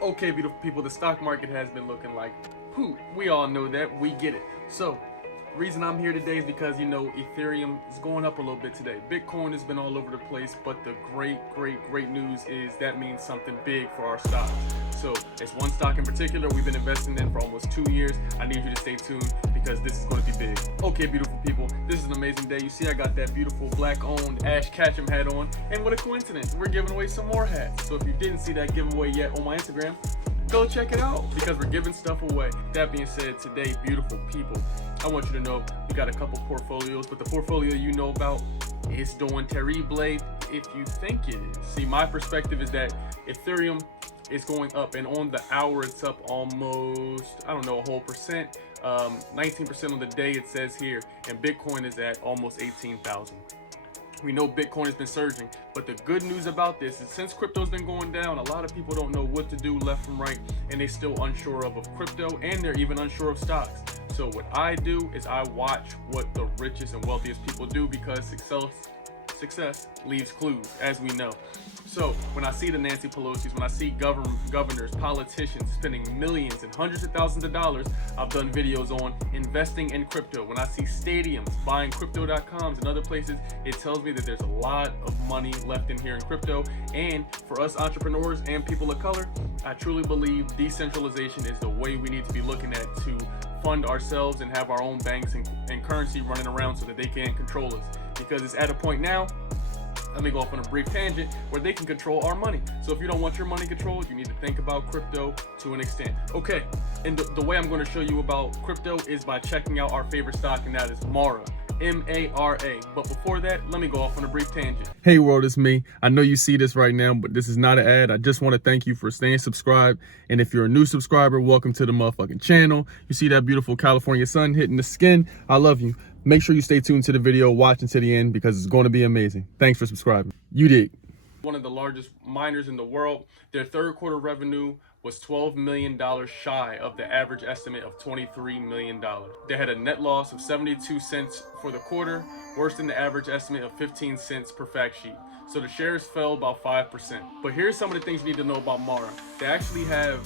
Okay, beautiful people, the stock market has been looking like poop. We all know that. We get it. So, reason I'm here today is because Ethereum is going up a little bit today. Bitcoin has been all over the place, but the great news is that means something big for our stocks. So, it's one stock in particular we've been investing in for almost 2 years. I need you to stay tuned because this is going to be big. Okay, beautiful people, this is an amazing day. You see, I got that beautiful black-owned Ash Ketchum hat on, and what a coincidence, we're giving away some more hats. So if you didn't see that giveaway yet on my Instagram, go check it out because we're giving stuff away. That being said, today, beautiful people, I want you to know we got a couple portfolios, but the portfolio you know about is doing terrible if you think it is. See, my perspective is that Ethereum is going up, and on the hour it's up almost, I don't know, a whole percent. 19% on the day it says here, and Bitcoin is at almost 18,000. We know Bitcoin has been surging, but the good news about this is since crypto's been going down, a lot of people don't know what to do left from right, and they're still unsure of crypto, and they're even unsure of stocks. So what I do is I watch what the richest and wealthiest people do because success leaves clues, as we know. So when I see the Nancy Pelosi's, when I see governors, politicians spending millions and hundreds of thousands of dollars, I've done videos on investing in crypto. When I see stadiums buying crypto.coms and other places, it tells me that there's a lot of money left in here in crypto. And for us entrepreneurs and people of color, I truly believe decentralization is the way we need to be looking at to fund ourselves and have our own banks and currency running around so that they can't control us. Because it's at a point now, let me go off on a brief tangent, where they can control our money. So if you don't want your money controlled, you need to think about crypto to an extent. Okay, and the way I'm going to show you about crypto is by checking out our favorite stock, and that is Mara. M-A-R-A. But before that, let me go off on a brief tangent. Hey world, it's me. I know you see this right now, but this is not an ad. I just want to thank you for staying subscribed. And if you're a new subscriber, welcome to the motherfucking channel. You see that beautiful California sun hitting the skin? I love you. Make sure you stay tuned to the video, watch until the end because it's going to be amazing. Thanks for subscribing. You dig. One of the largest miners in the world, their third quarter revenue was $12 million shy of the average estimate of $23 million. They had a net loss of 72 cents for the quarter, worse than the average estimate of 15 cents per fact sheet. So the shares fell about 5%. But here's some of the things you need to know about Mara. They actually have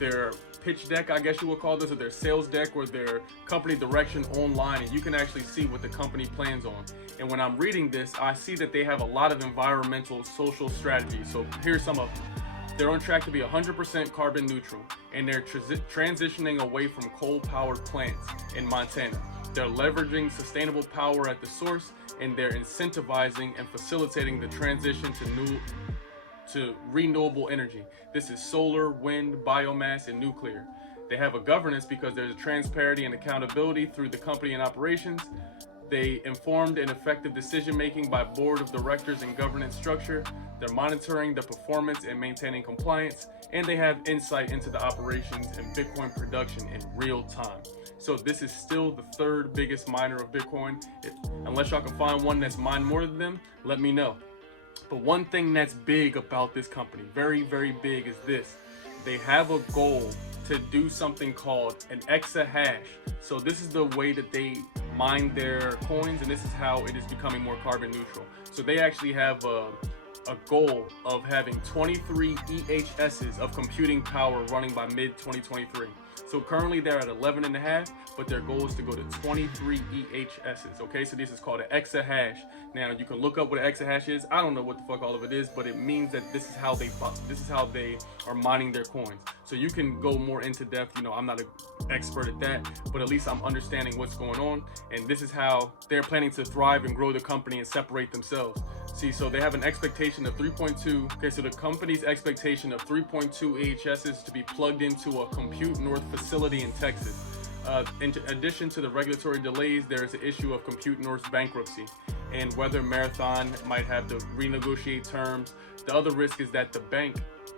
their pitch deck, I guess you would call this, or their sales deck or their company direction online, and you can actually see what the company plans on. And when I'm reading this, I see that they have a lot of environmental, social strategies. So here's some of them. They're on track to be 100% carbon neutral, and they're transitioning away from coal-powered plants in Montana. They're leveraging sustainable power at the source, and they're incentivizing and facilitating the transition to renewable energy. This is solar, wind, biomass, and nuclear. They have a governance because there's a transparency and accountability through the company and operations. They informed and effective decision-making by board of directors and governance structure. They're monitoring the performance and maintaining compliance, and they have insight into the operations and Bitcoin production in real time. So this is still the third biggest miner of Bitcoin. Unless y'all can find one that's mined more than them, let me know. But one thing that's big about this company, very big, is this. They have a goal to do something called an exahash. So this is the way that they mine their coins, and this is how it is becoming more carbon neutral. So they actually have a goal of having 23 EHSs of computing power running by mid-2023. So currently they're at 11.5, but their goal is to go to 23 EHSs. Okay, so this is called an exahash. Now you can look up what an exahash is. I don't know what the fuck all of it is, but it means that this is how they are mining their coins. So you can go more into depth. I'm not an expert at that, but at least I'm understanding what's going on. And this is how they're planning to thrive and grow the company and separate themselves. See, so they have an expectation of 3.2. Okay, so the company's expectation of 3.2 EHSs to be plugged into a Compute North facility in Texas. In addition to the regulatory delays, there is an issue of Compute North's bankruptcy and whether Marathon might have to renegotiate terms. The other risk is that the bank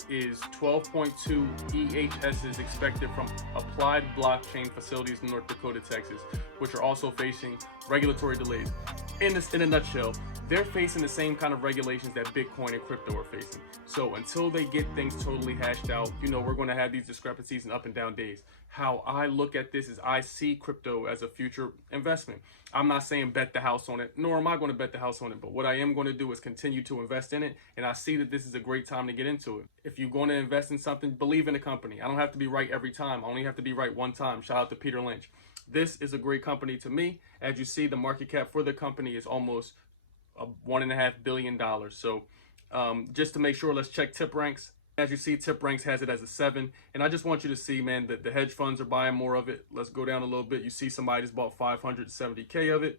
is 12.2 EHSs expected from Applied Blockchain facilities in North Dakota, Texas, which are also facing regulatory delays. in a nutshell, they're facing the same kind of regulations that Bitcoin and crypto are facing. So until they get things totally hashed out, we're going to have these discrepancies and up and down days. How I look at this is I see crypto as a future investment. I'm not saying bet the house on it, nor am I going to bet the house on it. But what I am going to do is continue to invest in it. And I see that this is a great time to get into it. If you're going to invest in something, believe in the company. I don't have to be right every time. I only have to be right one time. Shout out to Peter Lynch. This is a great company to me. As you see, the market cap for the company is almost $1.5 billion. So just to make sure, let's check TipRanks. As you see, TipRanks has it as a 7. And I just want you to see, man, that the hedge funds are buying more of it. Let's go down a little bit. You see somebody just bought 570K of it.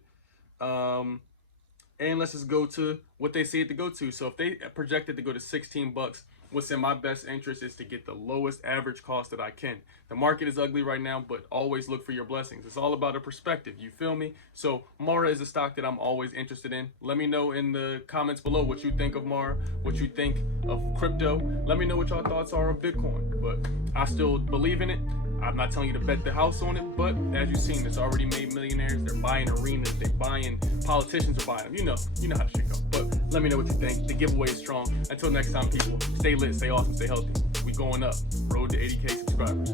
And let's just go to what they see it to go to. So if they projected to go to 16 bucks, what's in my best interest is to get the lowest average cost that I can. The market is ugly right now, but always look for your blessings. It's all about a perspective. You feel me? So Mara is a stock that I'm always interested in. Let me know in the comments below what you think of Mara, what you think of crypto. Let me know what your thoughts are of Bitcoin. But I still believe in it. I'm not telling you to bet the house on it, but as you've seen, it's already made millionaires. They're buying arenas, they're buying, politicians are buying them. You know how to shit go. But let me know what you think. The giveaway is strong. Until next time, people, stay lit, stay awesome, stay healthy. We going up. Road to 80K subscribers.